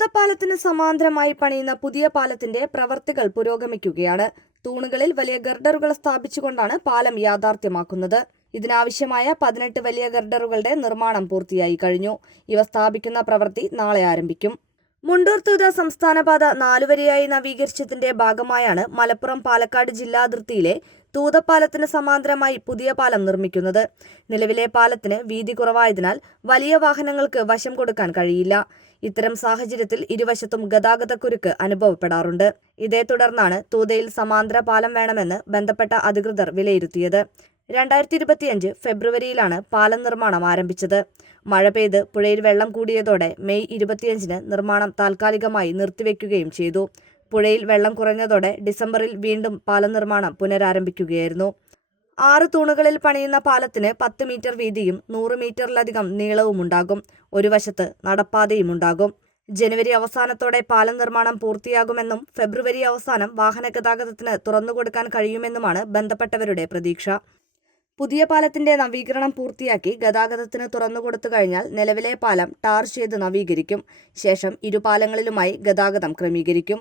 തൂതപ്പാലത്തിന് സമാന്തരമായി പണിയുന്ന പുതിയ പാലത്തിന്റെ പ്രവർത്തികൾ പുരോഗമിക്കുകയാണ്. തൂണുകളിൽ വലിയ ഗർഡറുകൾ സ്ഥാപിച്ചുകൊണ്ടാണ് പാലം യാഥാർത്ഥ്യമാക്കുന്നത്. ഇതിനാവശ്യമായ 18 വലിയ ഗർഡറുകളുടെ നിർമ്മാണം പൂർത്തിയായി കഴിഞ്ഞു. ഇവ സ്ഥാപിക്കുന്ന പ്രവൃത്തി നാളെ ആരംഭിക്കും. മുണ്ടൂർ തൂത സംസ്ഥാനപാത 4 വരിയായി നവീകരിച്ചതിന്റെ ഭാഗമായാണ് മലപ്പുറം പാലക്കാട് ജില്ലാതിർത്തിയിലെ തൂതപ്പാലത്തിന് സമാന്തരമായി പുതിയ പാലം നിർമ്മിക്കുന്നത്. നിലവിലെ പാലത്തിന് വീതി കുറവായതിനാൽ വലിയ വാഹനങ്ങൾക്ക് വശം കൊടുക്കാൻ കഴിയില്ല. ഇത്തരം സാഹചര്യത്തിൽ ഇരുവശത്തും ഗതാഗതക്കുരുക്ക് അനുഭവപ്പെടാറുണ്ട്. ഇതേ തുടർന്നാണ് തൂതയിൽ സമാന്തര പാലം വേണമെന്ന് ബന്ധപ്പെട്ട അധികൃതർ വിലയിരുത്തിയത്. 2025 ഫെബ്രുവരിയിലാണ് പാലം നിർമ്മാണം ആരംഭിച്ചത്. മഴ പെയ്ത് പുഴയിൽ വെള്ളം കൂടിയതോടെ മെയ് 25-ന് നിർമ്മാണം താൽക്കാലികമായി നിർത്തിവെക്കുകയും ചെയ്തു. പുഴയിൽ വെള്ളം കുറഞ്ഞതോടെ ഡിസംബറിൽ വീണ്ടും പാലം നിർമ്മാണം പുനരാരംഭിക്കുകയായിരുന്നു. 6 തൂണുകളിൽ പണിയുന്ന പാലത്തിന് 10 മീറ്റർ വീതിയും 100 മീറ്ററിലധികം നീളവുമുണ്ടാകും. ഒരു വശത്ത് നടപ്പാതയുമുണ്ടാകും. ജനുവരി അവസാനത്തോടെ പാലം നിർമ്മാണം പൂർത്തിയാകുമെന്നും ഫെബ്രുവരി അവസാനം വാഹന ഗതാഗതത്തിന് തുറന്നുകൊടുക്കാൻ കഴിയുമെന്നുമാണ് ബന്ധപ്പെട്ടവരുടെ പ്രതീക്ഷ. പുതിയ പാലത്തിന്റെ നവീകരണം പൂർത്തിയാക്കി ഗതാഗതത്തിന് തുറന്നുകൊടുത്തു കഴിഞ്ഞാൽ നിലവിലെ പാലം ടാർ ചെയ്ത് നവീകരിക്കും. ശേഷം ഇരുപാലങ്ങളിലുമായി ഗതാഗതം ക്രമീകരിക്കും.